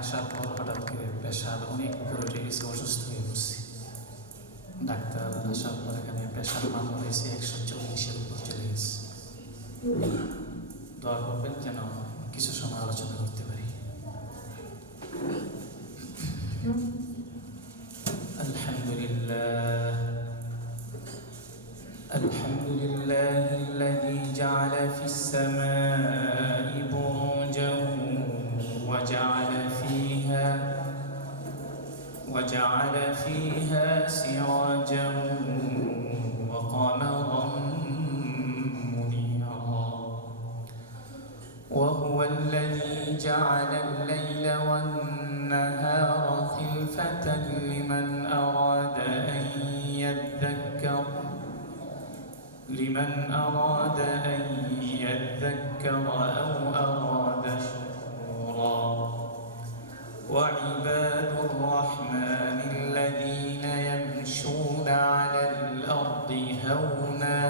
আসার পর হঠাৎ করে প্রেশার অনেক উপরে উঠে গেছে, অসুস্থ হয়ে পড়ছি। ডাক্তার আসার পর এখানে প্রেশার মান হয়েছে 140-এর উপর চলে গেছে। দোয়া করবেন যেন কিছু সময় আলোচনা করতে পারি। الحمد لله الذي جعل في السماء بروجا وجعل فيها سراجا وقمرا منيرا وهو الذي جعل الليل والنهار خلفة لمن أراد أن يذكر أو أراد شكورا وعباد الرحمن الذين يمشون على الأرض هونا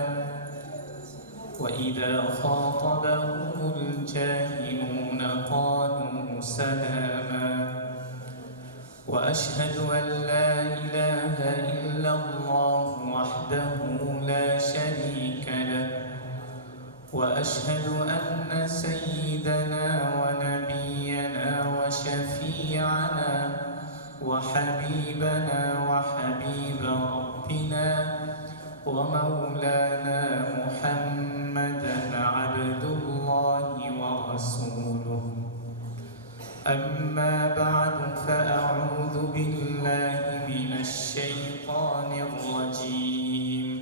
وإذا خاطبهم الجاهلون قالوا سلاما وأشهد أن لا إله إلا الله وحده لا شريك له وأشهد أن سيدنا ونبينا وشفيعنا وحبيبنا وحبيب ربنا ومولانا محمدا عبد الله ورسوله أما بعد فأعوذ بالله من الشيطان الرجيم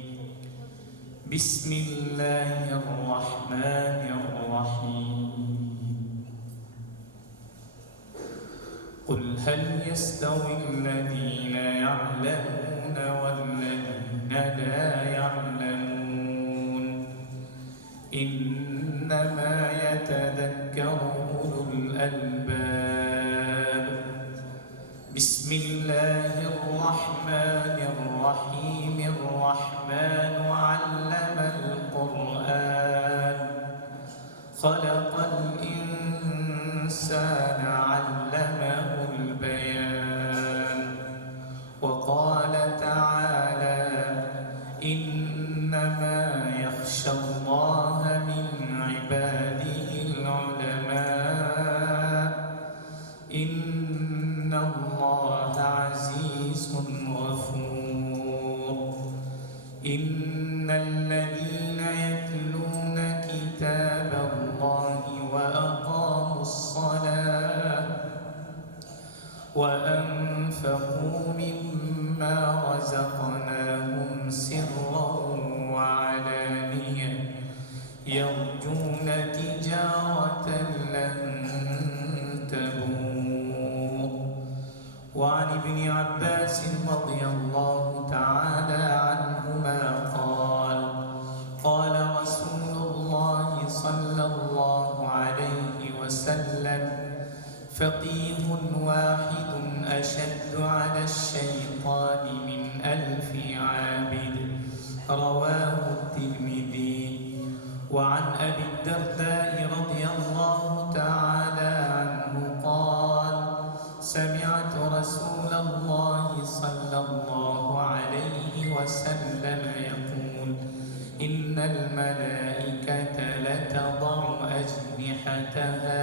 بسم الله الرحمن الرحيم قل هل يستوي الذين يعلمون والذين لا يعلمون إنما يتذكر أولو الألباب بسم الله الرحمن الرحيم الرحمن علم القرآن خلق الإنسان علمه البيان وقال تعالى إنما يخشى الله من عباده العلماء إن الله عزيز غفور إن الذين يتلون كتاب الله وأقاموا الصلاة وأنفقوا مما رزقناهم سرا وعلانية يرجون تجارة لن تبور وعن ابن عباس رضي الله تعالى عنهما قال رسول الله صلى الله عليه وسلم فقيه واحد أشد على الشيطان من 1000 عابد رواه الترمذي وعن أبي الدرداء رضي الله تعالى عنه قال سمعت رسول الله صلى الله عليه وسلم يقول إن الملائكة لتضع أجنحتها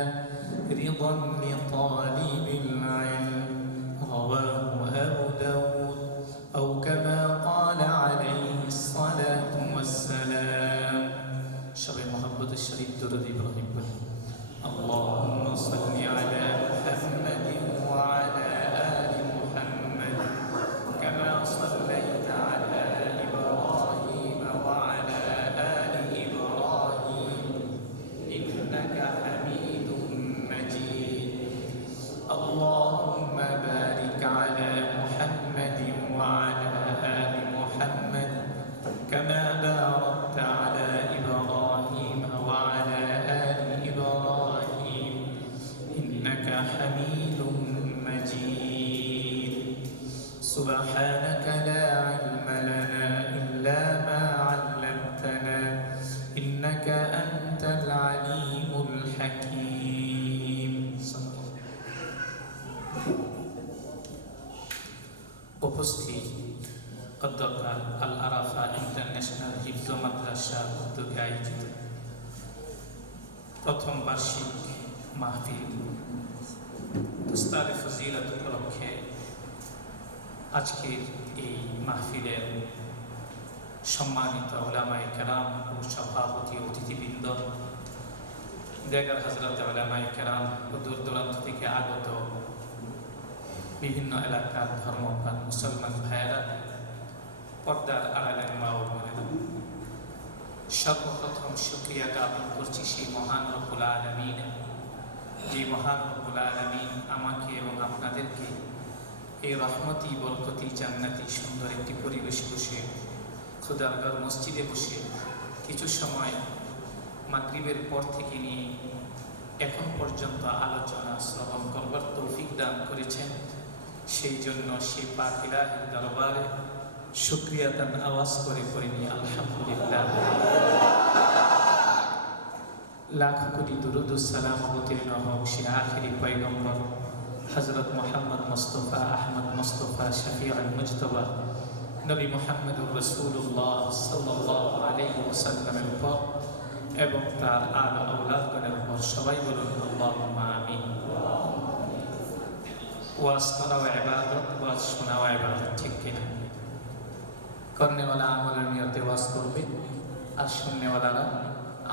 رضا لطالب العلم رواه أبو داود أو كما قال عليه الصلاة والسلام شرع محبة الشريف درد إبراهيم اللهم صل على محمد وعلى آل محمد كما صليت على إبراهيم وعلى آل إبراهيم إنك حميد مجيد اللهم بارك على محمد وعلى آل محمد كما باركت على إبراهيم وعلى آل মাদ্রাসার উদ্যোগে আয়োজিত প্রথম বার্ষিক মাহফিল উস্তাদে ফজিলত উপলক্ষে আজকের এই মাহফিলের সম্মানিত উলামায়ে কেরাম ও সভাপতি অতিথিবৃন্দ, দেগার হযরত উলামায়ে কেরাম ও দূর দূরান্ত থেকে আগত বিভিন্ন এলাকার ধর্মপ্রাণ মুসলমান ভাইয়েরা, পর্দার আড়ালের মা ও বোনেরা, সর্বপ্রথম শুকরিয়া জ্ঞাপন করছি সেই মহান রব্বুল আলামিন, যে মহান রব্বুল আলামিন আমাকে এবং আপনাদেরকে এই রহমতি বরকতি জান্নাতি সুন্দর একটি পরিবেশে বসে, খোদার ঘর মসজিদে বসে কিছু সময় মাগরিবের পর থেকে নিয়ে এখন পর্যন্ত আলোচনা শ্রবণ করবার তৌফিক দান করেছেন। সেই জন্য সেই পাক ইলাহির দরবারে শুকরিয়া দান আওয়াজ করে নিয়ে আলহামদুলিল্লাহ। লাখ কোটি দুরুদ ও সালাম অবতীর্ণ হোক সে আখিরি পয়গম্বর হযরত মুহাম্মদ মুস্তাফা আহমদ মুস্তাফা শফিউল মুজতবা নবী মুহাম্মদুর রাসূলুল্লাহ সাল্লাল্লাহু আলাইহি ওয়াসাল্লামের উপর এবং তার আলো আওলাদগণের উপর। সবাই বলুন আল্লাহুম্মা আমিন। ওয়াজ করাও ইবাদত, ওয়াজ শোনাও ইবাদত, ঠিক কিনা? করনেওয়ালা আমলের নিয়তে ওয়াজ করবে আর শুননেওয়ালারা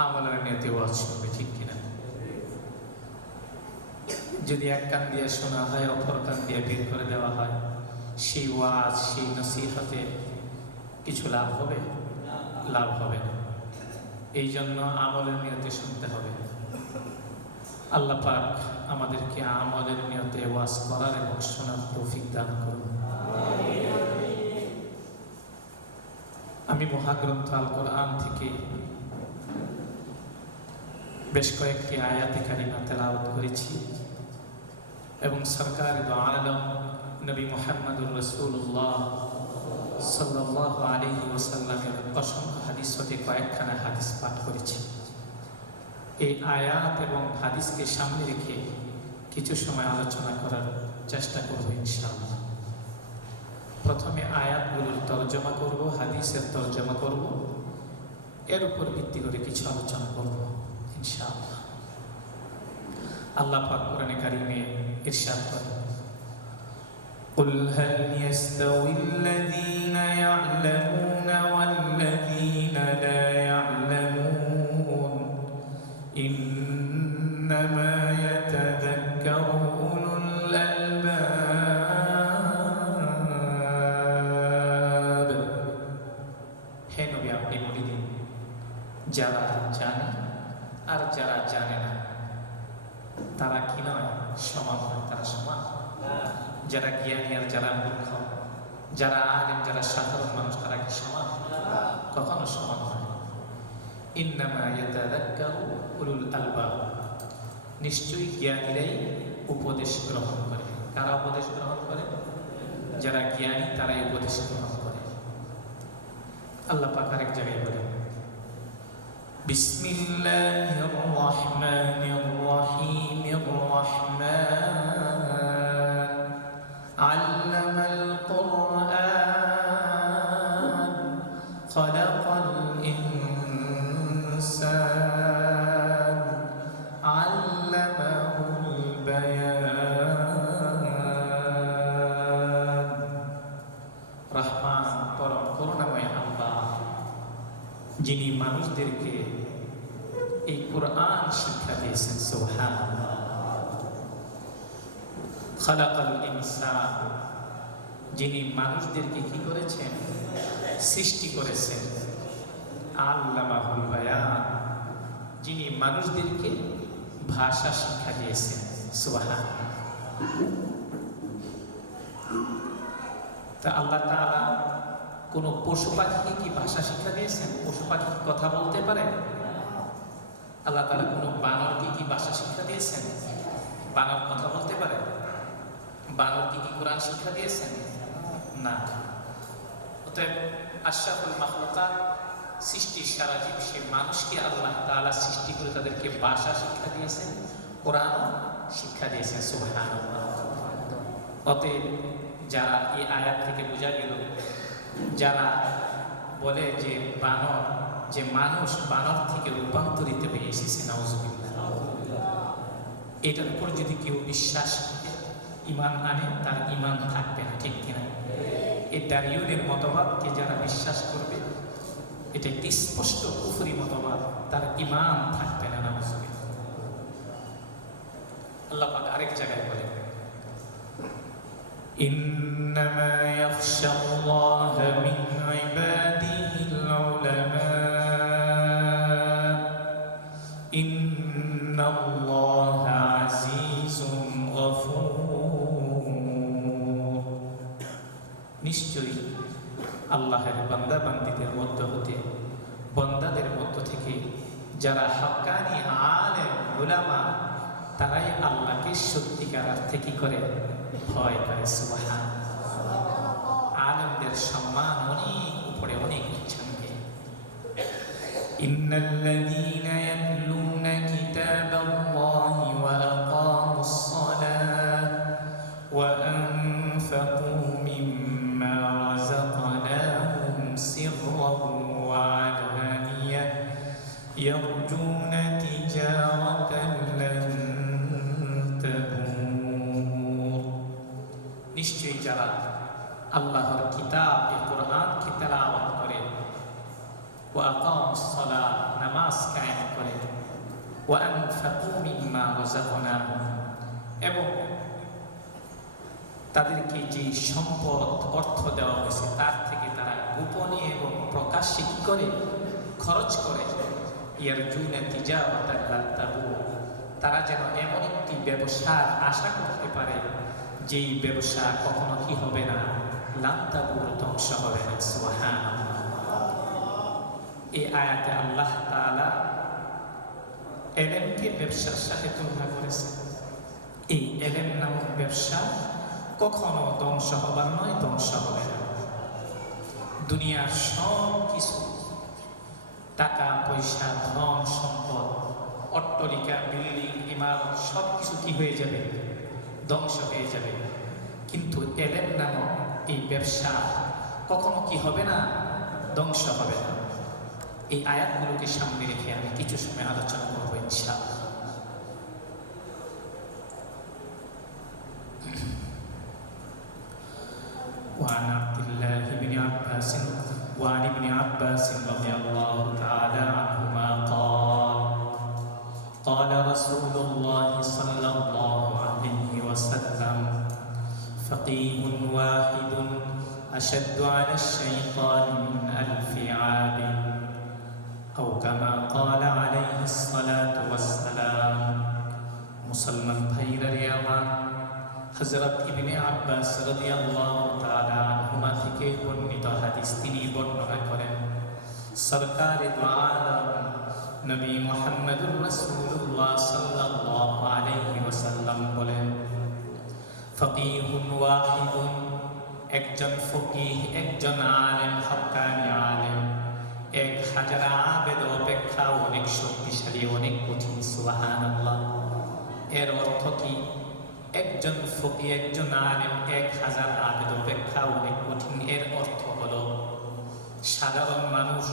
আমলের নিয়তে ওয়াজ শুনবে, ঠিক কিনা? যদি এক কান দিয়ে শোনা হয় অপর কান দিয়ে বের করে দেওয়া হয়, সেই ওয়াজ সেই নসিহতে কিছু লাভ হবে? লাভ হবে না। এই জন্য আমলের নিয়তে শুনতে হবে। আল্লাহ পাক আমাদেরকে আমলের নিয়তে ওয়াজ করার এবং শোনার তৌফিক দান করুন। আমি মহাগ্রন্থ আল কোরআন থেকে বেশ কয়েকটি আয়াতে কারিমা তেলাওয়াত করেছি এবং সরকার দো আলম নবী মুহাম্মদুর রাসূলুল্লাহ সাল্লাল্লাহু আলাইহি ওয়াসাল্লামের অসংখ্য হাদিস হতে কয়েকখানা হাদিস পাঠ করেছি। এই আয়াত এবং হাদিসকে সামনে রেখে কিছু সময় আলোচনা করার চেষ্টা করব ইনশাআল্লাহ। প্রথমে আয়াতগুলোর তর্জমা করব, হাদিসের তর্জমা করব, এর উপর ভিত্তি করে কিছু আলোচনা করব ইনশাআল্লাহ। আল্লাহ পাক কোরআনে কারিমে ইরশাদ করেন, قل هل يستوي الذين يعلمون والذين لا يعلمون إنما يتذكر أولو الألباب। হে নবী, আপনি বলে দিন, যারা জানে আর যারা জানে না তারা কি নয়? সমান নয়। তারা সমান? যারা জ্ঞানী আর যারা মূর্খ, যারা আলেম যারা সাধারণ মানুষ, তারা কি সমান? কখনো সমান নয়। ইন্নামা ইয়াতাযাক্কারু উলুল আলবাব, নিশ্চয়ই জ্ঞানীরাই উপদেশ গ্রহণ করে। কারা উপদেশ গ্রহণ করে? যারা জ্ঞানী তারাই উপদেশ গ্রহণ করে। আল্লাহ পাক আরেক জায়গায় বলেন, বিসমিল্লাহির রহমানির রহিম, রহমান আল্লামাল কুরআন খালাকাল ইনসান আল্লামাহুল বায়ান। রহমান পরম করুণাময় আল্লাহ, যিনি মানুষদেরকে এই কোরআন শিক্ষা দিয়েছেন। সুবহানাল্লাহ। খালাকাল ইনসান, যিনি মানুষদেরকে কি করেছেন? সৃষ্টি করেছেন। আল্লামাহুল বায়ান, যিনি মানুষদেরকে ভাষা শিক্ষা দিয়েছেন। সুবহানাল্লাহ। তা আল্লাহ তাআলা কোন পশু পাখিকে কি ভাষা শিক্ষা দিয়েছেন? পশু পাখি কথা বলতে পারে? আল্লাহ তাআলা কোন বানরকে কি ভাষা শিক্ষা দিয়েছেন? বানর কথা বলতে পারে? বানরকে কি কোরআন শিক্ষা দিয়েছেন? না। অতএব আশরাফুল মাখলুকাত, সৃষ্টির সারা জীব, সে মানুষকে আল্লাহ তাআলা সৃষ্টি করে তাদেরকে ভাষা শিক্ষা দিয়েছেন, কোরআন শিক্ষা দিয়েছেন। সুবহানাল্লাহ। অতএব যারা এই আয়াত থেকে বোঝা গেল, যারা বলে যে বানর যে মানুষ বানর থেকে রূপান্তরিত হয়ে এসেছে, নাউজুবিল্লাহ। এটার উপর যদি কেউ বিশ্বাস করে ইমান আনে, তার ইমান থাকবে না, ঠিক কিনা? এই দারিয়নের মতবাদকে যারা বিশ্বাস করবে, এটা একটি স্পষ্ট কুফরি মতবাদ, তার ইমান থাকবে না, নাউজুবিল্লাহ। আল্লাহ পাক আরেক জায়গায় বলেন, ইন্নামা ইয়াখশাল্লাহ মিন ইবাদিহিল উলামা ইন্নাল্লাহা আজিজুন গফুর। নিশ্চয়ই আল্লাহের বান্দা বান্দীদের মধ্য হতে, বান্দাদের মধ্য থেকে যারা হাক্কানি আলেম উলামা, তারাই আল্লাহকে সত্যিকার অর্থে কি করে? ভয় করে। সুবহানাল্লাহ। আলেমদের সম্মান অনেক উপরে, অনেক উচ্চাঙ্গে। ইন্নাল্লাযীনা ইয়াতলুনা কিতাবাল্লাহি ওয়া আকামুস সালাত ওয়া আনফাকু মিম্মা রাযাকনাহুম সিররান ওয়া আলানিয়াহ ইয়ারজুনা তিজারাতান লান তাবুর। নিশ্চয়ই যারা আল্লাহর কিতাব এ কোরআনকে তেলাওয়াত করে, ওয়া আকামুস সালাত নামাজ কায়েম করে, ওয়া আনফাকু মিম্মা রাযাকনাহুম এবং তাদেরকে যে সম্পদ অর্থ দেওয়া হয়েছে তার থেকে তারা গোপনে এবং প্রকাশ্যে কি করে? খরচ করে। ইয়ারজুনা তিজারাতান লান তাবুর, তারা যেন এমন একটি ব্যবসার আশা করতে পারে যেই ব্যবসা কখনো কি হবে না? লান তাবুর, ধ্বংস হবে না। সুবহানাল্লাহ। এই আয়াতে আল্লাহ তাআলা এলেমকে ব্যবসার সাথে তুলনা করেছে। এই এলেম নামক ব্যবসা কখনো ধ্বংস হবার নয়, ধ্বংস হবে না। দুনিয়ার সব কিছু, টাকা পয়সা, ধন সম্পদ, অট্টালিকা, বিল্ডিং, ইমারত সব কিছু কি হয়ে যাবে? ধ্বংস হয়ে যাবে। কিন্তু এলেম নামক এই ব্যবসা কখনো কি হবে না? ধ্বংস হবে না। এই আয়াতগুলোকে সামনে রেখে আমি কিছু সময় আলোচনা করবো ইনশাআল্লাহ। وعن عبد الله بن عباس وعن ابن عباس رضي الله تعالى عنهما قال رسول الله صلى الله عليه وسلم فقيه واحد أشد على الشيطان من 1000 عابد أو كما قال عليه الصلاة والسلام। মুসলমান ভাইরা রে আমার, হযরত ইবনে আব্বাস রাদিয়াল্লাহু তাআলা আনহুমা থেকে বর্ণিত হাদিস তিনি বর্ণনা করেন, সরকারে দু আলম নবী মুহাম্মদুর রাসূলুল্লাহ সাল্লাল্লাহু আলাইহি ওয়াসাল্লাম বলেন, ফকিহুন ওয়াহিদুন, একজন ফকিহ, একজন আলেম, হক্কানি আলেম 1000 আবেদ অপেক্ষা অনেক শক্তিশালী, অনেক কঠিন। সুবহানাল্লাহ। এর অর্থ কি? একজন ফকিহ, একজন আলেম 1000 আবেদ অপেক্ষা অনেক কঠিন। এর অর্থ হলো সাধারণ মানুষ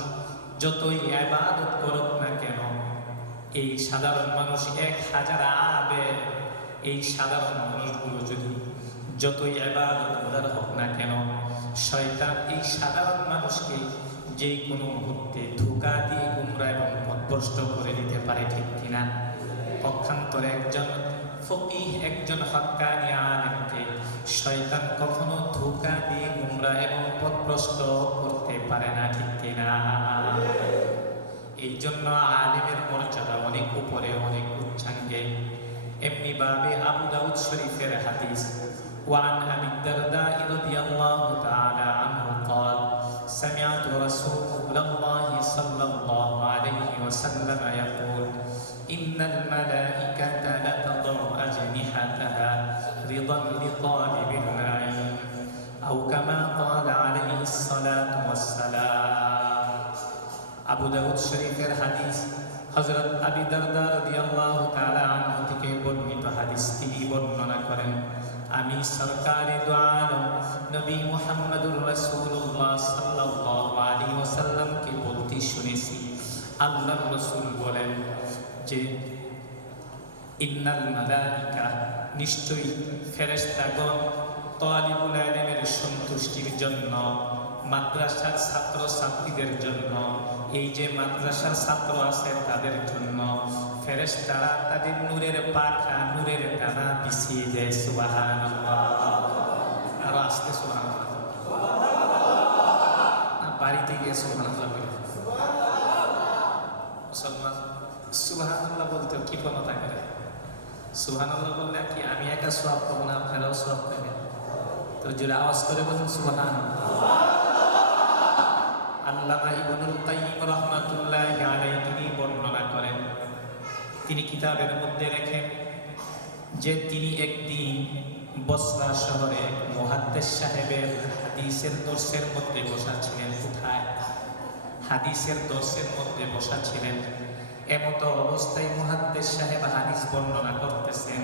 যতই ইবাদত করুক না কেন, এই সাধারণ মানুষ 1000 আবেদ, এই সাধারণ মানুষগুলো যদি যতই ইবাদত গুজার হোক না কেন, শয়তান এই সাধারণ মানুষকে যে কোনো মুহূর্তে ধোঁকা দিয়ে গুমরা এবং পথভ্রষ্ট করে দিতে পারে, ঠিক কিনা? পক্ষান্তরে একজন ফকিহ, একজন হক্কানি আলেমকে শয়তান কখনো ধোঁকা দিয়ে গুমরা এবং পথভ্রষ্ট করতে পারে না, ঠিক কিনা? এই জন্য আলেমের মর্যাদা অনেক উপরে, অনেক উচ্চাঙ্গে। এমনি ভাবে আবু দাউদ শরীফের হাদিস, ওয়ান আবি দারদা রাদিয়াল্লাহু তাআলা আনহু قال سمعت رسول الله صلى الله عليه وسلم يقول إن الملائكة لتضع أجنحتها رضا لطالب العلم أو كما قال عليه الصلاة والسلام। আবু দাউদ শরীফের হাদিস, হযরত আবি দারদা রাদিয়াল্লাহু তাআলা আনহু থেকে বর্ণিত হাদিস তিনি বর্ণনা করেন, আমি সরকারে দু আলম নবী মুহাম্মদুর রাসূলুল্লাহ সাল্লাল্লাহু আলাইহি ওয়াসাল্লামকে বলতে শুনেছি, আল্লাহর রাসূল বলেন যে ইন্নাল মালাইকা, নিশ্চয়ই ফেরেশতাগণ তালিবুল ইলমের সন্তুষ্টির জন্য, মাদ্রাসার ছাত্র ছাত্রীদের জন্য, এই যে মাদ্রাসার ছাত্র আছে তাদের জন্য ফেরেশতারা তাদের নূরের পাখা, নূরের ডানা বিছিয়ে দেয়। সুবহানাল্লাহ। আরো আসতে সুবহানাল্লাহ। বাড়িতে গিয়ে সুবহানাল্লাহ বলে মুসলমান সুবহানাল্লাহ বলতে কি ক্ষমতা করে? সুবহানাল্লাহ বললে কি আমি একা সওয়াব পাবো না, আপনারাও সওয়াব পাবেন? তো জোরে আওয়াজ করে বলুন সুবহানাল্লাহ। আল্লামা ইবনুল কাইয়্যিম রাহমাতুল্লাহি আলাইহি তিনি বর্ণনা করেন, তিনি কিতাবের মধ্যে লেখেন যে তিনি একদিন বসরা শহরে মুহাদ্দিস সাহেবের হাদিসের দর্শের মধ্যে বসা ছিলেন। কোথায়? হাদিসের দর্শের মধ্যে বসা ছিলেন। এমত অবস্থায় মুহাদ্দিস সাহেব হাদিস বর্ণনা করতেছেন।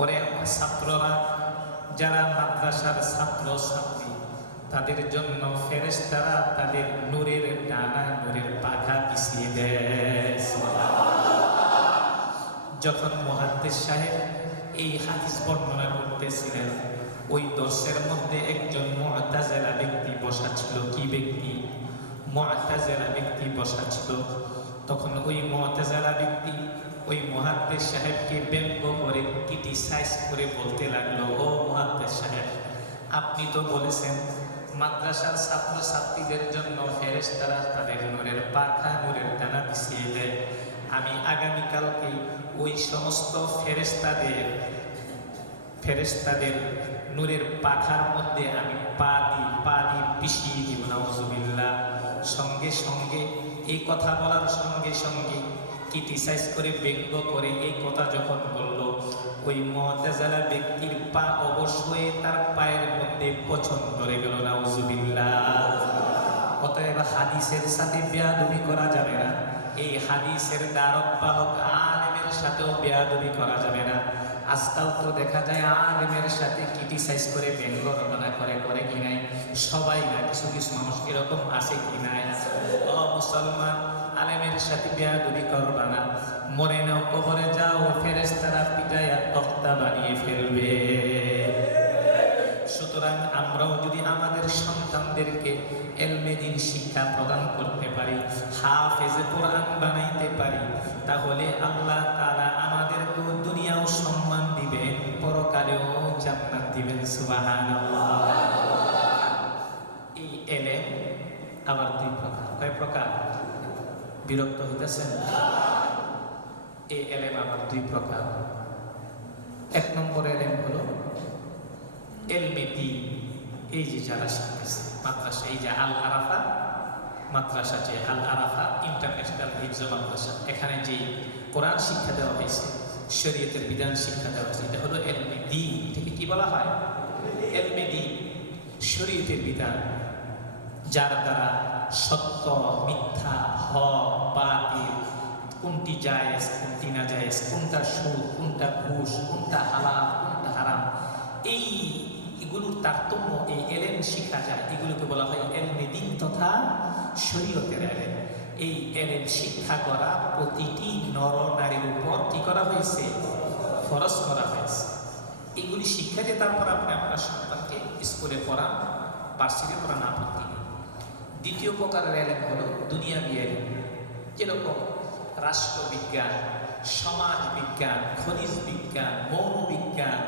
ওরে ছাত্ররা, যারা মাদ্রাসার ছাত্র ছাত্রী, তাদের জন্য ফেরেশতারা তাদের নূরের ডানা, নূরের পাখা বিছিয়ে দেয়। যখন মুহাদ্দিস সাহেব এই হাদিস বর্ণনা করতেছিলেন, ওই দর্শের মধ্যে একজন মু'তাজিলা ব্যক্তি বসা ছিল। কি ব্যক্তি? মু'তাজিলা ব্যক্তি বসা ছিল। তখন ওই মু'তাজিলা ব্যক্তি ওই মুহাদ্দিস সাহেবকে ব্যঙ্গ করে, ক্রিটিসাইজ করে বলতে লাগলো, ও মুহাদ্দিস সাহেব, আপনি তো বলেছেন মাদ্রাসার ছাত্র ছাত্রীদের জন্য ফেরেশতারা তাদের নূরের পাখা, নূরের ডানা বিছিয়ে দেয়। আমি আগামীকালকে ওই সমস্ত ফেরেশতাদের নূরের পাখার মধ্যে আমি পা দিয়ে পিষিয়ে দিব। নাউযুবিল্লাহ। সঙ্গে সঙ্গে এই কথা বলার সঙ্গে সঙ্গে ক্রিটিসাইজ করে, ব্যঙ্গ করে এই কথা যখন বলল, ওই মু'তাজিলা ব্যক্তির পা অবশ্যই তার পায়ের মধ্যে পছন্দ ধরে গেল। নাউযুবিল্লাহ। অতএব হাদিসের সাথে বেয়াদবি করা যাবে না। এই হাদিসের দ্বারক বাহক আলেমের সাথেও বেয়াদবি করা যাবে না। আজকাল তো দেখা যায় আলেমের সাথে ক্রিটিসাইজ করে, ব্যঙ্গ রচনা করে কি নাই? সবাই না, কিছু কিছু মানুষ এরকম আছে কি নাই? ও মুসলমান, আলেমের সাথে বেয়াদবি করবা না। মরে নাও, কবরে যাও, ফেরেশতারা পিটাইয়া তক্তা বানিয়ে ফেলবে। সুতরাং আমরাও যদি আমাদের সন্তানদেরকে ইলমে দ্বীন শিক্ষা প্রদান করতে পারি, হাফেজে কোরআন বানাইতে পারি, তাহলে আল্লাহ তাআলা আমাদেরকে দুনিয়াও সম্মান দিবেন, পরকালেও জান্নাত দিবেন। সুবহানাল্লাহ। এই ইলম আবার দুই প্রকার। কয় প্রকার? বিরক্ত হইতেছেন? এই ইলম আবার দুই প্রকার। এক নম্বর ইলম হলো ইলমে দ্বীন। এই যে যারা শিখতেছে মাদ্রাসা, এই যে আল আরাফা মাদ্রাসা, যে আল আরাফা ইন্টারন্যাশনাল হিফজ মাদ্রাসা, এখানে যে কোরআন শিক্ষা দেওয়া হয়েছে, শরীয়তের বিধান শিক্ষা দেওয়া হয়েছে, এটা হলো ইলমে দ্বীন। এটাকে কি বলা হয়? ইলমে দ্বীন, শরীয়তের বিধান, যার দ্বারা সত্য, মিথ্যা, হক, বাতিল, কোনটি জায়েজ, কোনটি না জায়েজ, কোনটা সুদ, কোনটা ঘুষ, কোনটা হালাল, কোনটা হারাম, এগুলোর তারতম্য এই ইলম শিখা যায়। এগুলোকে বলা হয় ইলমে দ্বীন তথা শরীয়তের ইলম। এই ইলম শিক্ষা করা প্রতিটি নর নারীর উপর কি করা হয়েছে? ফরজ করা হয়েছে। এগুলি শিক্ষা দিয়ে তারপর আপনি আপনার সন্তানকে স্কুলে পড়ান, ভার্সিটিতে পড়ান, আপত্তি নেই। দ্বিতীয় প্রকারের ইলম হলো দুনিয়াবি ইলম, যেরকম রাষ্ট্রবিজ্ঞান, সমাজ বিজ্ঞান, খনিজ বিজ্ঞান, মৌল বিজ্ঞান,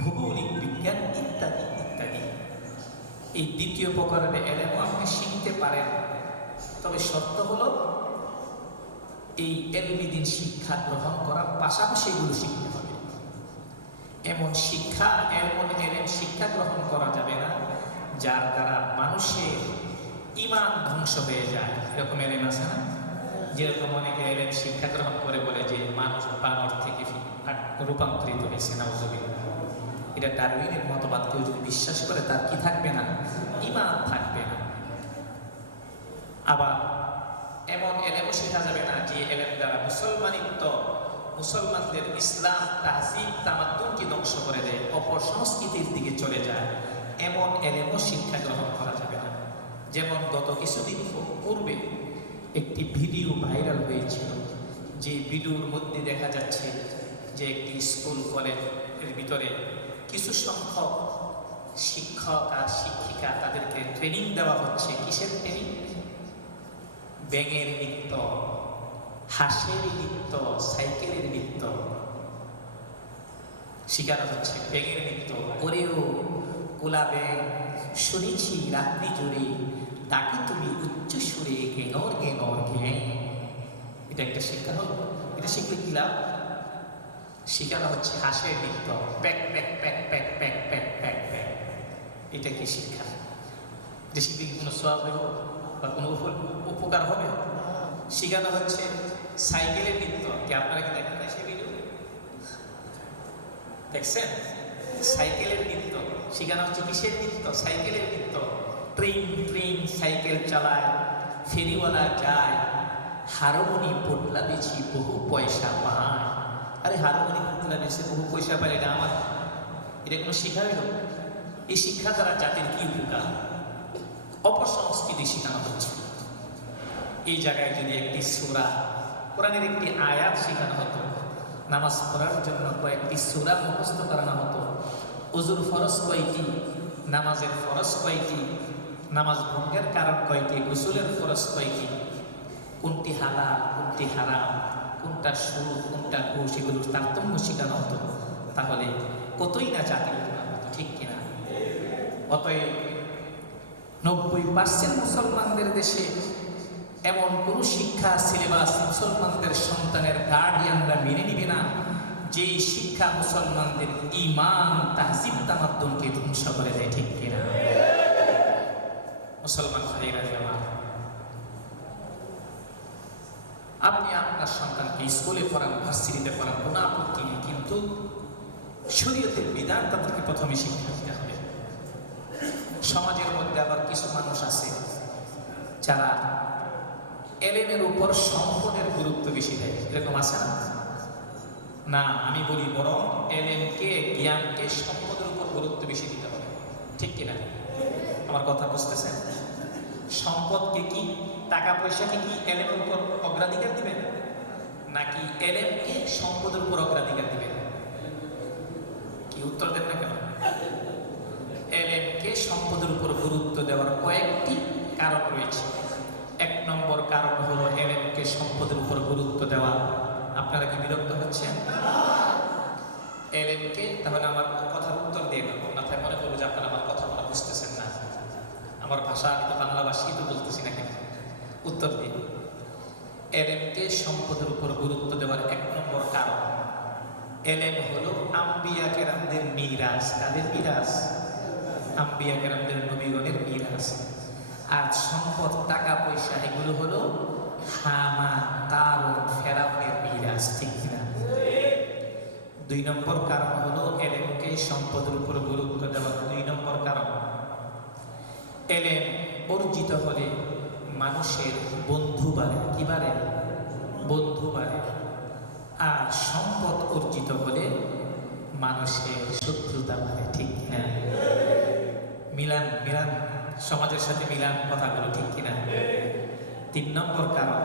ভৌগোলিক বিজ্ঞান ইত্যাদি ইত্যাদি। এই দ্বিতীয় প্রকারের ইলম আপনি শিখতে পারেন, তবে সত্য হলো এই ইলমে দ্বীন শিক্ষা গ্রহণ করার পাশাপাশি এগুলো শিখতে হবে। এমন ইলম শিক্ষা গ্রহণ করা যাবে না যার দ্বারা মানুষের ঈমান ধ্বংস হয়ে যায়। এরকম ইলম আছে না? যেরকম অনেকে ইলম শিক্ষা গ্রহণ করে বলে যে মানুষ বানর থেকে রূপান্তরিত হয়েছে। নাউযুবিল্লাহ। এটা ডারউইনের মতবাদ। কেউ যদি বিশ্বাস করে তার কি থাকবে না? ঈমান থাকবে না। আবার এমন ইলমও শেখা যাবে না যে ইলম দ্বারা মুসলমানদের ইসলাম, তাহজিব, তামাদ্দুনকে ধ্বংস করে দেয়, অপসংস্কৃতির দিকে চলে যায়। এমন ইলমও শিক্ষা গ্রহণ করা যাবে না। যেমন গত কিছুদিন পূর্বে একটি ভিডিও ভাইরাল হয়েছিল, যে ভিডিওর মধ্যে দেখা যাচ্ছে যে একটি স্কুল কলেজের ভিতরে কিছু সংখ্যক শিক্ষক আর শিক্ষিকা তাদেরকে ট্রেনিং দেওয়া হচ্ছে। কিসের ট্রেনিং? ব্যাঙের নৃত্য, হাঁসের নৃত্য, সাইকেলের নৃত্য শেখানো হচ্ছে। ব্যাঙের নৃত্য করেও কোলা ব্যাঙ শুনেছি রাত্রি জুড়ে তাকে তুমি উচ্চ সুরে গেঙর গেঙর গ্যাং। এটা একটা শিক্ষা হলো। এটা শিখলে কি লাভ? শেখানো হচ্ছে হাঁসের নৃত্য, pack pack pack pack pack pack pack pack. এটা কি শিক্ষা? যে শিখলে কোনো সওয়াব হবে বা কোনো উপকার হবে? শেখানো হচ্ছে সাইকেলের নৃত্য। কি আপনারা কি দেখেন না সে ভিডিও? দেখছেন? সাইকেলের নৃত্য শেখানো হচ্ছে। কিসের নৃত্য? সাইকেলের নৃত্য। ট্রেন ট্রেন সাইকেল চালায়, ফেরিওয়ালা যায়, হারমোনি পোটলা বেছি বহু পয়সা পায়। আরে হারমোনি পোটলা বেছে বহু পয়সা পায়, এটা আমার, এটা কোনো শিক্ষা হইল? এই শিক্ষা দ্বারা জাতির কি উপকার? অপসংস্কৃতি শেখানো হচ্ছে। এই জায়গায় যদি একটি সূরা, কোরআনের একটি আয়াত শেখানো হতো, নামাজ পড়ার জন্য কয়েকটি সূরা মুখস্থ করানো হতো, ওযুর ফরজ কয়টি, নামাজের ফরজ কয়টি, নামাজ ভঙ্গের কারণ কয়টি, গোসলের ফরজ কয়টি, কোনটি হালাল কোনটি হারাম, কোনটা সুদ কোনটা ঘুষ, এগুলোর তারতম্য শেখানো হতো, তাহলে কতই না জাতির উপকার হতো, ঠিক কিনা? অতএব 90% মুসলমানদের দেশে এমন কোনো শিক্ষা সিলেবাস মুসলমানদের সন্তানের গার্ডিয়ানরা মেনে নিবে না, যেই শিক্ষা মুসলমানদের ঈমান তাহজিব তামাদ্দুনকে ধ্বংস করে দেয়, ঠিক কিনা? মুসলমান ভাইরা আমার, আপনি আপনার সন্তানকে স্কুলে পড়ান, ভার্সিটিতে পড়ান, কোনো আপত্তি নেই, কিন্তু শরীয়তের বিধান তাদেরকে প্রথমে শিক্ষা দিতে হবে। সমাজের মধ্যে আবার কিছু মানুষ আছে যারা এলেমের উপর সম্পদের গুরুত্ব বেশি দেয়। এরকম আছে না? না, আমি বলি বরং এলেমকে, জ্ঞানকে সম্পদের উপর গুরুত্ব বেশি দিতে হবে, ঠিক কিনা? আমার কথা বুঝতেছেন? সম্পদকে কি, টাকা পয়সাকে কি এলেমের উপর অগ্রাধিকার দিবেন, নাকি এলেমকে সম্পদের উপর অগ্রাধিকার দিবেন? কি উত্তর দেন না কেন? এলেমকে সম্পদের উপর গুরুত্ব দেওয়ার কয়েকটি কারণ রয়েছে। 1 নম্বর কারণ হলো এলেমকে সম্পদের উপর গুরুত্ব দেওয়া। আপনারা কি বিরক্ত হচ্ছেন? এলেমকে, তাহলে আমার কথার উত্তর দিয়ে দেবো, মাথায় মনে করবো যে আপনারা আমার কথা বুঝতেছেন না। আমার ভাষা, আমি তো বাংলাভাষী, তো বলতেছি না কেন? উত্তর দিন। এলেমকে সম্পদের উপর গুরুত্ব দেওয়ার 1 নম্বর কারণ, এলেম হলো আম্বিয়া কেরামদের মিরাস। কাদের মিরাস? আম্বিয়া কেরামদের, নবীগণের মিরাস। আর সম্পদ, টাকা পয়সা, এগুলো হলো হামান, কারণ, ফেরাউনের মিরাস, ঠিক কিনা? 2 নম্বর কারণ হলো এলেমকে সম্পদের উপর গুরুত্ব দেওয়ার 2 নম্বর কারণ, এলেম অর্জিত হলে মানুষের বন্ধু বাড়ে। কি বাড়ে? বন্ধু বাড়ে। আর সম্পদ অর্জিত হলে মানুষের শত্রুতা বাড়ে, ঠিক কিনা? মিলান মিলান, সমাজের সাথে মিলান কথাগুলো, ঠিক কিনা? 3 নম্বর কারণ,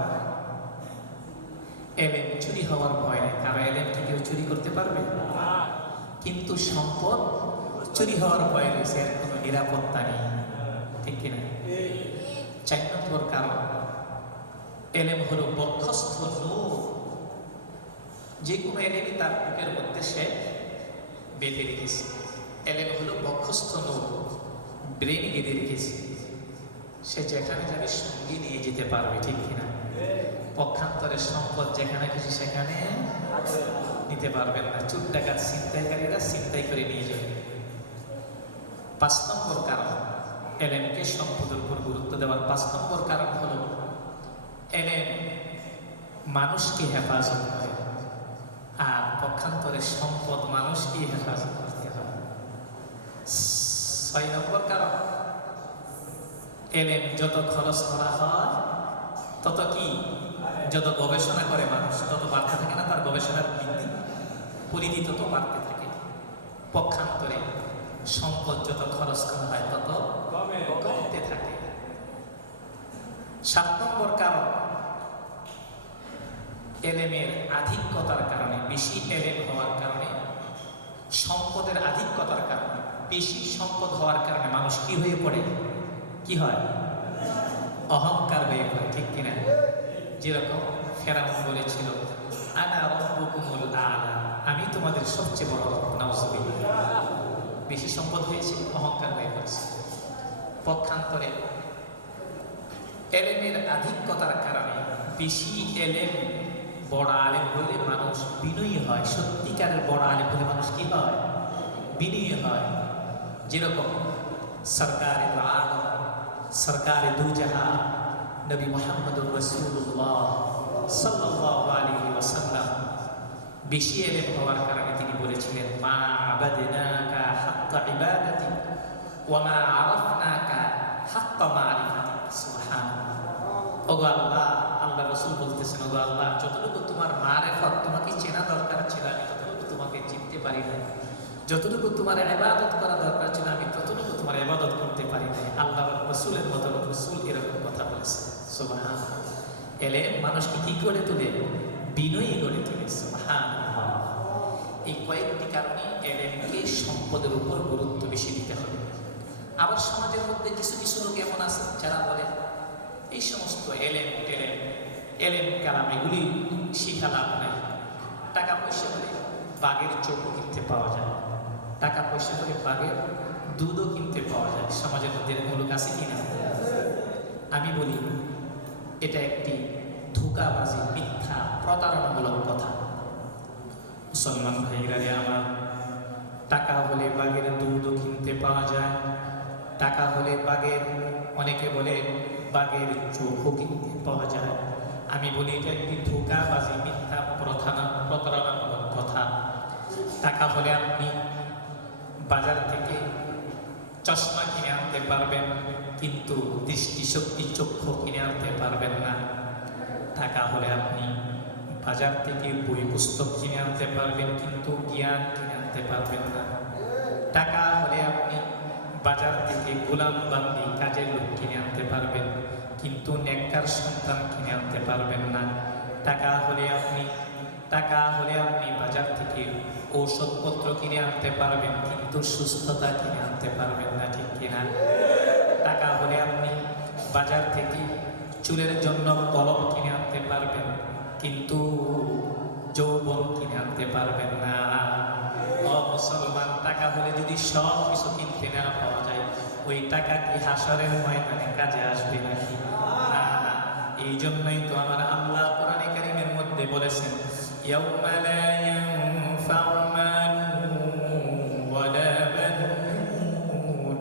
এলেম চুরি হওয়ার ভয় নেই। কারণ এলেম কি কেউ চুরি করতে পারবে? কিন্তু সম্পদ চুরি হওয়ার ভয় রয়েছে, এর কোনো নিরাপত্তা নেই, ঠিক কিনা? 4 নম্বর কারণ, এলেম হলো বক্ষস্থ নূর। যে কোনো এলেমই তার বুকের মধ্যে সে বেঁধে রেখেছে। এলেম হলো বক্ষস্থ নূর, ব্রেনে বেঁধে রেখেছে। সে যেখানে যাবে সঙ্গে নিয়ে যেতে পারবে, ঠিক কিনা? পক্ষান্তরে সম্পদ যেখানে খুশি সেখানে নিতে পারবেন না। চোর ডাকাত ছিনতাইকারীরা ছিনতাই করে নিয়ে যাবে। 5 নম্বর কারণ, এলেমকে সম্পদের উপর গুরুত্ব দেওয়ার 5 নম্বর কারণ হলো এলেম মানুষকে হেফাজত করে, আর পক্ষান্তরে সম্পদ মানুষকে হেফাজত করতে হয়। 6 নম্বর কারণ, এলেম যত খরচ করা হয় তত কি, যত গবেষণা করে মানুষ তত বাড়তে থাকে না? তার গবেষণার বৃদ্ধি, পরিধি তত বাড়তে থাকে। পক্ষান্তরে সম্পদ যত খরচ করা হয় তত কমতে থাকে। 7 নম্বর কারণ, এলেমের আধিক্যতার কারণে, বেশি এলেম হওয়ার কারণে, সম্পদের আধিক্যতার কারণে, বেশি সম্পদ হওয়ার কারণে মানুষ কি হয়ে পড়ে? কি হয়? অহংকার হয়ে পড়ে, ঠিক কিনা? যেরকম ফেরাউন বলেছিল, আনা রাব্বুকুমুল আ'লা, আমি তোমাদের সবচেয়ে বড় রব। নাউযুবিল্লাহ। বেশি সম্পদ হয়েছে, অহংকার হয়ে পড়েছে। পক্ষান্তরে এলেমের আধিক্যতার কারণে, বেশি এলেম, বড় আলেম হলে মানুষ বিনয়ী হয়। সত্যিকারের বড় আলেম হলে মানুষ কি হয়? বিনয়ী হয়। যেরকম সরকারে দু আলম, সরকারে দু জাহান নবী মুহাম্মদুর রাসূলুল্লাহ সাল্লাল্লাহু আলাইহি ওয়াসাল্লাম বেশি এলেম হওয়ার কারণে তিনি বলেছিলেন, মা আবাদনাকা হাক্কা ইবাদাতি ওয়া মা আরাফনাকা হাক্কা মারিফাতি। সুবহানাল্লাহ। ওগো আল্লাহ, আল্লাহ রাসূল বলতেছেন, ওগো আল্লাহ, যতটুকু তোমার মারিফত, তোমাকে চেনা দরকার ছিল, আমি ততটুকু তোমাকে চিনতে পারি না। যতটুকু তোমার ইবাদত করা দরকার ছিল, আমি ততটুকু তোমার ইবাদত করতে পারি না। আল্লাহ রাসূলের মতো রাসূল এরকম কথা বলেছে। সুবহানাল্লাহ। এলেম মানুষকে কি করে তোলে? বিনয়ী করে তোলে। সুবহানাল্লাহ। এই কয়েকটি কারণে এলেমকে সম্পদের উপর গুরুত্ব বেশি দিতে হবে। আবার সমাজের মধ্যে কিছু কিছু লোক এমন আছে যারা বলে, এই সমস্ত এলেম কালাম এগুলি শিখা লাভ নাই। টাকা পয়সা হলে বাঘের চোখও কিনতে পাওয়া যায়, টাকা পয়সা হলে বাঘের দুধও কিনতে পাওয়া যায়। সমাজের মধ্যে এরকম লোক আছে কিনা? আমি বলি, এটা একটি ধোঁকাবাজি, মিথ্যা, প্রতারণামূলক কথা। মুসলমান ভাইরা আমার, টাকা হলে বাঘের দুধও কিনতে পাওয়া যায়, টাকা হলে বাঘের, অনেকে বলে বাঘের চোখও কিনতে পাওয়া যায়। আমি বলি এটা একটি ধোঁকাবাজি, মিথ্যা, প্রতারণামূলক কথা। টাকা হলে আপনি বাজার থেকে চশমা কিনে আনতে পারবেন, কিন্তু দৃষ্টিশক্তি, চক্ষু কিনে আনতে পারবেন না। টাকা হলে আপনি বাজার থেকে বই পুস্তক কিনে আনতে পারবেন, কিন্তু জ্ঞান কিনে আনতে পারবেন না। টাকা হলে আপনি বাজার থেকে গোলাম বান্দি, কাজের লোক কিনে আনতে পারবেন, কিন্তু নেককার সন্তান কিনে আনতে পারবেন না। টাকা হলে আপনি বাজার থেকে ঔষধপত্র কিনে আনতে পারবেন, কিন্তু সুস্থতা কিনে আনতে পারবেন না, ঠিক কিনা? টাকা হলে আপনি বাজার থেকে চুলের জন্য কলম কিনে আনতে পারবেন, কিন্তু যৌবন কিনে আনতে পারবেন না। ও মুসলমান, টাকা হলে যদি সব কিছু কিনতে না পাওয়া যায়, ওই টাকা কি হাসরের ময়দানে কাজে আসবে নাকি? না। এই জন্যই তো আমার আল্লাহ কোরআনে কারীমের মধ্যে বলেছেন, ইয়াউমা লা ইয়ানফাউ মালুন ওয়ালা বানুন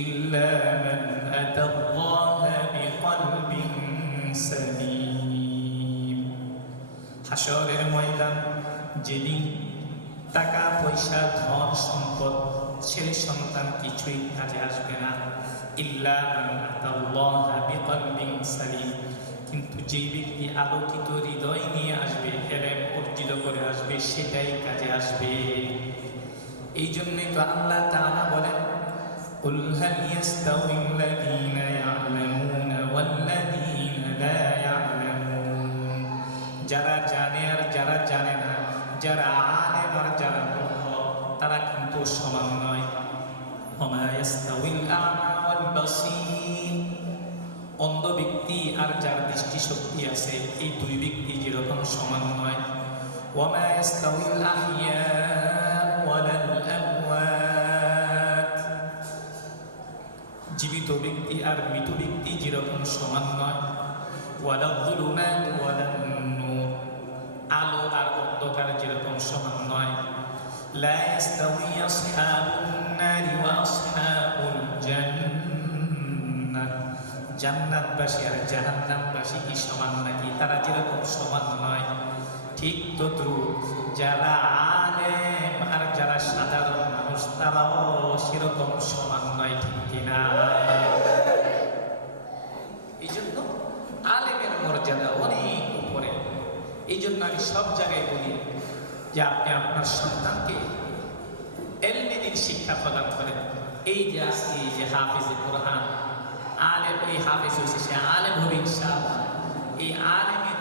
ইল্লা মান আতাল্লাহা বিকলবিন সালিম। হাসরের ময়দান, যেদিন টাকা পয়সা, ধন সম্পদ, ছেলে সন্তান কিছুই কাজে আসবে না, ইল্লা মান আতাল্লাহা বিকলবিন সালিম। কিন্তু যে ব্যক্তি আলোকিত হৃদয় নিয়ে আসবে, এলেম অর্জিত করে আসবে, সেটাই কাজে আসবে। এই জন্যই তো আল্লাহ তাআলা বলেন, কুল হাল ইয়াস্তাউইল্লাযীনা ইয়া'লামুনা ওয়াল্লাযীনা লা ইয়া'লামুন। যারা জানে আর যারা জানে না, যারা আলেম আর যারা মূর্খ, তারা কিন্তু সমান নয়। ওমা ইয়াস্তাউইল আ'মা ওয়াল বাসীর। অন্ধ ব্যক্তি আর যার দৃষ্টিশক্তি আছে, এই দুই ব্যক্তি যেরকম সমান নয়। ওমা ইয়াস্তাউইল আহইয়া ওয়ালাল আমওয়াত। জীবিত ব্যক্তি আর মৃত ব্যক্তি যেরকম সমান নয়। ওয়ালাল যুলুমাত ওয়ালান নূর। আলো আর অন্ধকার যেরকম সমান নয়। লা ইয়াস্তাউই আসহাবুন নারি ওয়া আসহাবুল জান্নাহ। জান্নাতবাসী আর জাহান্নামবাসী কি সমান নাকি? তারা যেরকম সমান নয়, ঠিক তদ্রূপ যারা আলেম আর যারা সাধারণ মানুষ, তারাও সেরকম সমান নয়, ঠিক কিনা? এই জন্য আলেমের মর্যাদা অনেক উপরে। এই জন্য আমি সব জায়গায় বলি যে আপনি আপনার সন্তানকে এলমে দ্বীন শিক্ষা প্রদান করেন। এই যে আজকে এই যে হাফিজে কোরআন, আলেম, এই হাফিজ হয়েছে, সে আলেম হবে ইনশাআল্লাহ। এই আলেমের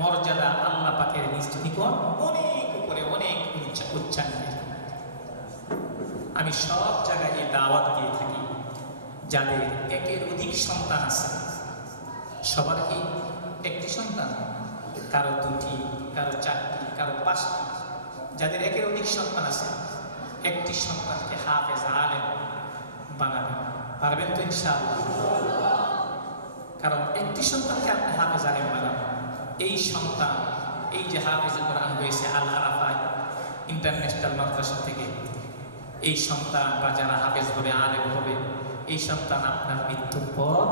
মর্যাদা আল্লাহ পাকের নিকট অনেক উপরে, অনেক উচ্চাঙ্গে। আমি সব জায়গায় এই দাওয়াত দিয়ে থাকি, যাদের একের অধিক সন্তান আছে, সবার কি একটি সন্তান, কারো দুটি, কারো চারটি, কারো পাঁচটি, যাদের একের অধিক সন্তান আছে, একটি সন্তানকে হাফেজ আলেম বানাবেন। পারবেন তো ইনশাআল্লাহ? কারণ একটি সন্তানকে আপনি হাফেজ আলেম বানাবেন, এই সন্তান, এই যে হাফেজ কোরআন হয়েছে আল আরাফা ইন্টারন্যাশনাল মাদ্রাসা থেকে, এই সন্তান বা যারা হাফেজ হবে, আলেম হবে, এই সন্তান আপনার মৃত্যুর পর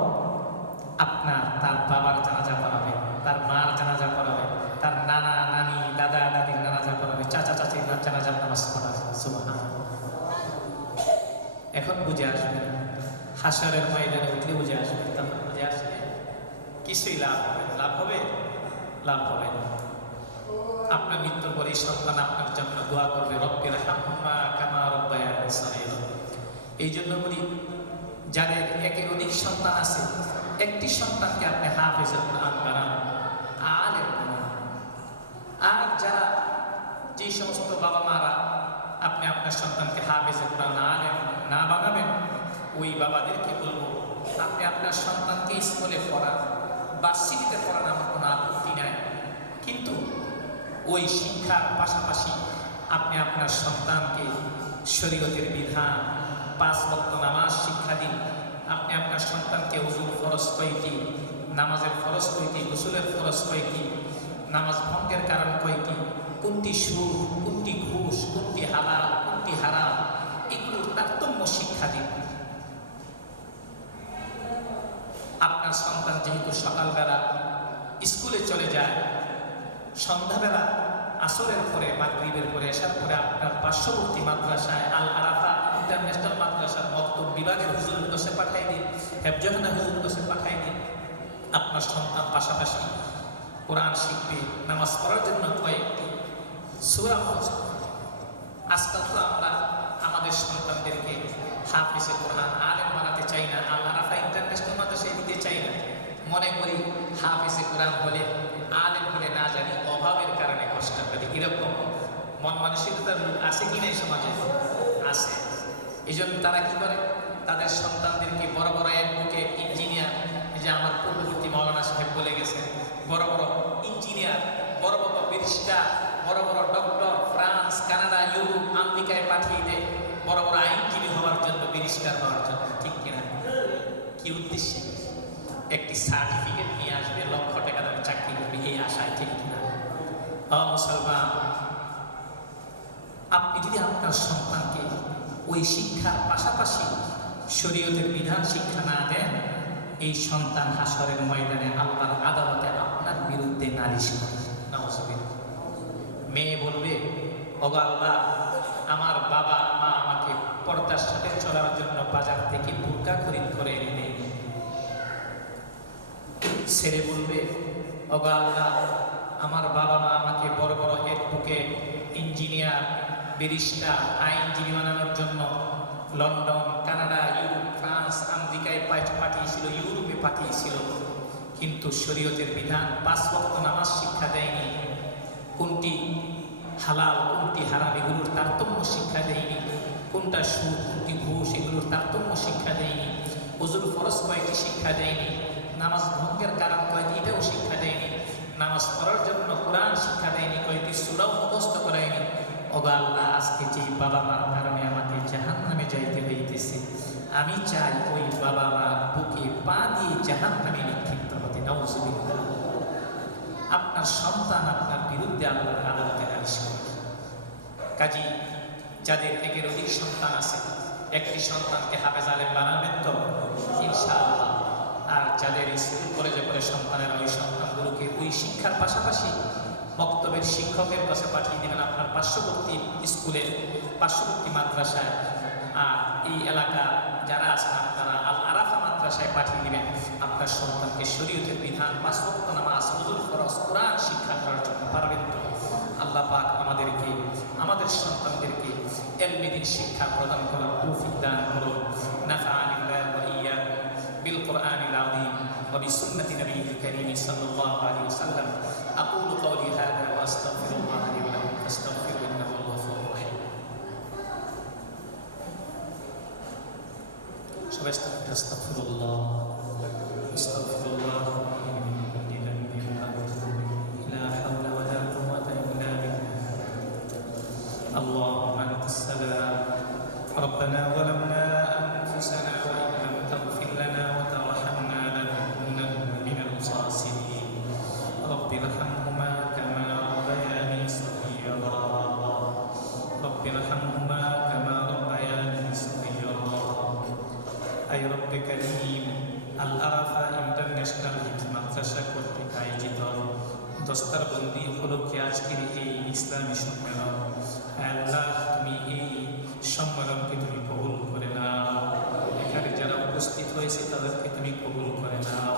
আপনার তার বাবার জানাজা পড়াবে, তার মার জানাজা পড়াবে, তার নানা নানি, দাদা দাদির জানাজা পড়াবে, চাচা চাচির জানাজার নামাজ পড়াবে। সুবহানাল্লাহ। এখন বুঝে আসবে, হাসরের ময়দানে উঠলে বুঝে আসবে। তখন বুঝে আসবে কিছুই লাভ হবে, লাভ হবে, লাভ হবে না। আপনার মৃত্যুর পরে সন্তান আপনার জন্য দোয়া করবে, রব্বির হামহুমা কামা রাব্বায়ানি সগীরা। এই জন্য বলি, যাদের একের অধিক সন্তান আছে, একটি সন্তানকে আপনি হাফেজ কোরআন বানান, আলেম বানান। আর যারা, যে সমস্ত বাবা মারা আপনি আপনার সন্তানকে হাফেজ কোরআন আলেম না বানাবেন, ওই বাবাদেরকে বলবো, আপনি আপনার সন্তানকে স্কুলে পড়ান, ভার্সিটিতে পড়ান, আমার কোনো আপত্তি নাই, কিন্তু ওই শিক্ষার পাশাপাশি আপনি আপনার সন্তানকে শরীয়তের বিধান, 5 ওয়াক্ত নামাজ শিক্ষা দিন। আপনি আপনার সন্তানকে ওযুর ফরজ কয়টি, নামাজের ফরজ কয়টি, গোসলের ফরজ কয়টি, নামাজ ভঙ্গের কারণ কয়টি, কোনটি সুদ, কোনটি ঘুষ, কোনটি হালাল, কোনটি হারাম, এগুলোর তারতম্য শিক্ষা দিন। আপনার সন্তান যেহেতু সকালবেলা স্কুলে চলে যায়, সন্ধ্যাবেলা আসরের পরে, মাগরিবের পরে, এশার পরে আপনার পার্শ্ববর্তী মাদ্রাসায় আল আরাফা ইন্টারন্যাশনাল মাদ্রাসার মক্তব বিভাগের হুজুরের কাছে পাঠাই দিন, হেফজাখানা হুজুরের কাছে পাঠাই দিন। আপনার সন্তান পাশাপাশি কোরআন শিখবে, নামাজ পড়ার জন্য কয়েকটি সূরা মুখস্থ। আজকাল তো আমরা আমাদের সন্তানদেরকে হাফেজে কোরআন আলেম বানাতে চাই না, আল আরাফা ইন্টারন্যাশনাল মাদ্রাসায় দিতে চাই না। মনে করি হাফেজে কোরআন হলে, আলেম হলে না জানি অভাবের কারণে কষ্ট করি, এরকম মন মানসিকতার লোক আছে কিনা এই সমাজে? আছে। এই জন্য তারা কি করে, তাদের সন্তানদেরকে বড় বড় অ্যাডভোকেট, ইঞ্জিনিয়ার, যে আমার পূর্ববর্তী মাওলানা সাহেব বলে গেছে, বড় বড় ইঞ্জিনিয়ার, বড় বড় ব্যারিস্টার, বড় বড় ডক্টর ফ্রান্স, কানাডা, ইউরোপ, আমেরিকায় পাঠিয়ে দেয় বড় বড় আইনজীবী হওয়ার জন্য, ব্যারিস্টার হওয়ার জন্য। ঠিক কিনা? কি উদ্দেশ্যে? একটি সার্টিফিকেট নিয়ে আসবে, লক্ষ টাকা দামে চাকরি করবে, এই আশায়। ঠিক কিনা? মুসলমান, আপনি যদি আপনার সন্তানকে ওই শিক্ষার পাশাপাশি শরীয়তের বিধান শিক্ষা না দেন, এই সন্তান হাসরের ময়দানে আল্লাহর আদালতে আপনার বিরুদ্ধে নালিশ করবে। নাউজুবিল্লাহ। মেয়ে বলবে, ওগো আল্লাহ, আমার বাবা মা আমাকে পর্দার সাথে চলার জন্য বাজার থেকে বুরকা খরিদ করে এনে দেয়। ছেলে বলবে, ওগো আল্লাহ, আমার বাবা মা আমাকে বড় বড় অ্যাডভোকেট, ইঞ্জিনিয়ার, ব্যারিস্টার, আইনজীবী বানানোর জন্য লন্ডন, কানাডা, ইউরোপ, ফ্রান্স, আমেরিকায় পাঠিয়েছিল, ইউরোপে পাঠিয়েছিল, কিন্তু শরীয়তের বিধান 5 ওয়াক্ত নামাজ শিক্ষা দেয়নি। কোনটি হালাল, কোনটি হারাম, এগুলোর তারতম্য শিক্ষা দেয়নি। কোনটা সুদ, কোনটি ঘুষ, এগুলোর তারতম্য শিক্ষা দেয়নি। ওযুর ফরজ কয়টি শিক্ষা দেয়নি। নামাজ ভঙ্গের কারণ কয়টি, এটাও শিক্ষা দেয়নি। নামাজ পড়ার জন্য কোরআন শিক্ষা দেয়নি, কয়টি সূরাও মুখস্থ করায়নি। ওগো আল্লাহ, আজকে যে বাবা মার কারণে আমাকে জাহান্নামে যাইতে হইতেছে, আমি চাই ওই বাবা মার বুকে পা দিয়ে জাহান্নামে নিক্ষিপ্ত হতে। নাউজুবিল্লাহ। আপনার সন্তান আপনার বিরুদ্ধে আল্লাহর আদালতে নালিশ করবে। কাজী, যাদের একের অধিক সন্তান আছে, একটি সন্তানকে হাফেজ আলেম বানাবেন তো ইনশাআল্লাহ। আর যাদের স্কুল কলেজে পড়ে সন্তানের, ওই সন্তানগুলোকে ওই শিক্ষার পাশাপাশি বক্তব্যের শিক্ষকের কাছে পাঠিয়ে দেবেন আপনার পার্শ্ববর্তী স্কুলের, পার্শ্ববর্তী মাদ্রাসায়। আর এই এলাকা যারা আছেন আপনারা আল আরাফা মাদ্রাসায় পাঠিয়ে দেবেন আপনার সন্তানকে শরীয়তের বিধান, 5 ওয়াক্ত নামাজ, ওযুর ফরজ, কোরআন শিক্ষা করার জন্য। পারবেন তো? আল্লাহ পাক আমাদেরকে, আমাদের সন্তানদেরকে ইলমে দ্বীন শিক্ষা প্রদান করার তৌফিক দান করুন। নাফা'নি বিল্লাহি ওয়া ইয়্যাকুম বিল কুরআনিল আযীম ওয়া বিসুন্নতি নবিয়্যিল কারীম সাল্লাল্লাহু আলাইহি ওয়াসাল্লাম। আস্তাগফিরুল্লাহ লি ওয়া লাকুম ফাস্তাগফিরু ইন্নাহু গফুরুর রহিম। সবাই আস্তাগফিরুল্লাহ আস্তাগফিরুল্লাহ লা হাওলা ওয়া লা কুওয়াতা ইল্লা বিল্লাহ। আল্লাহুম্মা আনতাস সালাম রব্বানা যালামনা আনফুসানা ওয়া ইন লাম তাগফির লানা ওয়া তারহামনা লানাকুনান্না মিনাল খাসিরিন। রব্বিরহামহুমা কামা রাব্বায়ানি সগীরা রব্বিরহামহুমা কামা রাব্বায়ানি সগীরা। আয় রব্বে কারীম, আল আরাফা ইন্টারন্যাশনাল হিফজ মাদ্রাসা কর্তৃক আয়োজিত দস্তারবন্দি উপলক্ষে আজকের এই ইসলামী সম্মেলন, আল্লাহ তুমি এই সম্মেলনকে তুমি কবুল করে নাও। এখানে যারা উপস্থিত হয়েছে তাদেরকে তুমি কবুল করে নাও।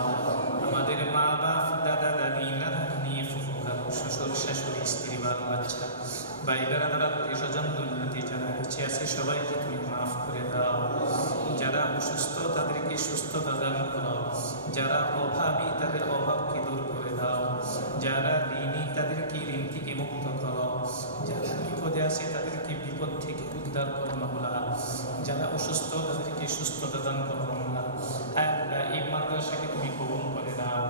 আমাদের মা বাপ, দাদা দাদি, নানা নানি, ফুফু কাকু, শ্বশুর শাশুড়ি, স্ত্রী, বাল বাচ্চা, ভাই বেড়াদারা, স্বজন দুর্নীতি যারা বেঁচে আছে সবাইকে তুমি মাফ করে দাও। যারা অসুস্থ তাদেরকে সুস্থতা দান করো, যারা অভাবী তাদের অভাবকে দূর করে দাও, যারা ঋণী তাদেরকে ঋণ থেকে মুক্ত করো, যারা বিপদে আছে তাদেরকে বিপদ থেকে উদ্ধার করো মাওলা, যারা অসুস্থ তাদেরকে সুস্থতা দান করো মাওলা। আল্লাহ এই মাদ্রাসাকে তুমি কবুল করে দাও।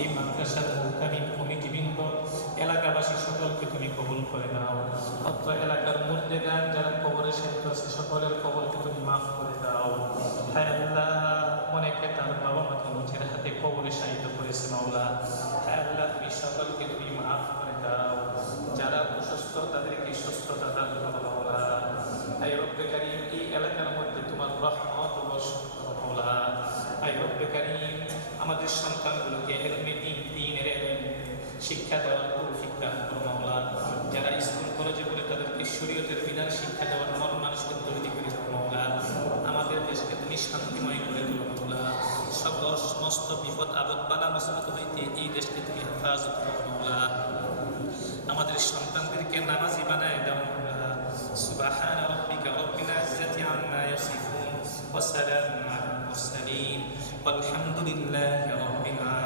এই মাদ্রাসার মুহতামিম কমিটিবৃন্দ, এলাকাবাসী সকলকে তুমি কবুল করে দাও। অত্র এলাকার মুর্দেগান যারা কবরে সাহিত্য আছে সকলের কবরকে তুমি মাফ করে দাও। হ্যাঁ আল্লাহ, অনেকে তার বাবা মাকে নিজের হাতে কবরে সাহিত্য করেছে মাওলা। হ্যাঁ আল্লাহ, তুমি সকলকে তুমি মাফ করে দাও। যারা অসুস্থ তাদেরকে সুস্থতা দান করো মাওলা। আয় রব্বে কারীম, এই এলাকার মধ্যে তোমার রহমত বর্ষণ করো মাওলা। আয় রব্বে কারীম, আমাদের সন্তানগুলোকে ইলমে দ্বীনের ইলম শিক্ষা দেওয়ার তৌফিক দান করো মাওলা। যারা স্কুল কলেজে পড়ে তাদেরকে শরীয়তের বিধান শিক্ষা দেওয়ার মন মানুষকে তৈরি করে দাও মাওলা। আমাদের দেশকে তুমি শান্তিময় করে তোলো মাওলা। সকল সমস্ত বিপদ আপদ বালা মুসিবত হইতে এই দেশকে তুমি হেফাজত করো মাওলা। আমাদের সন্তানদেরকে নামাজি বানায় দাও মাওলা। সুবহানা রাব্বিকা রাব্বিল ইজ্জাতি আম্মা ইয়াসিফুন ওয়া সালামুন আলাল মুরসালিন ওয়ালহামদুলিল্লাহি রাব্বিল আলামিন।